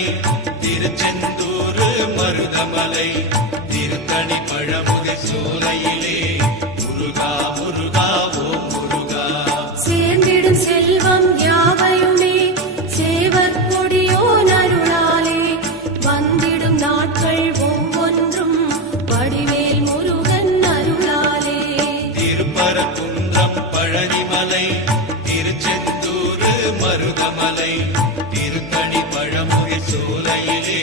பழனிமலை திருச்செந்தூர் மருதமலை திருத்தணி பழமுதி சோலையிலே முருகா முருகா ஓம் முருகா சேர்ந்திடும் செல்வம் யாவையுமே சேவர் கொடியோ நருளாலே வந்திடும் நாட்கள் ஒவ்வொன்றும் வடிவேல் முருகன் அருளாலே திருப்பரங்குன்றம் பழனிமலை திருச்செந்தூர் மருதமலை திருத்தணி பழமுதி சோலையிலே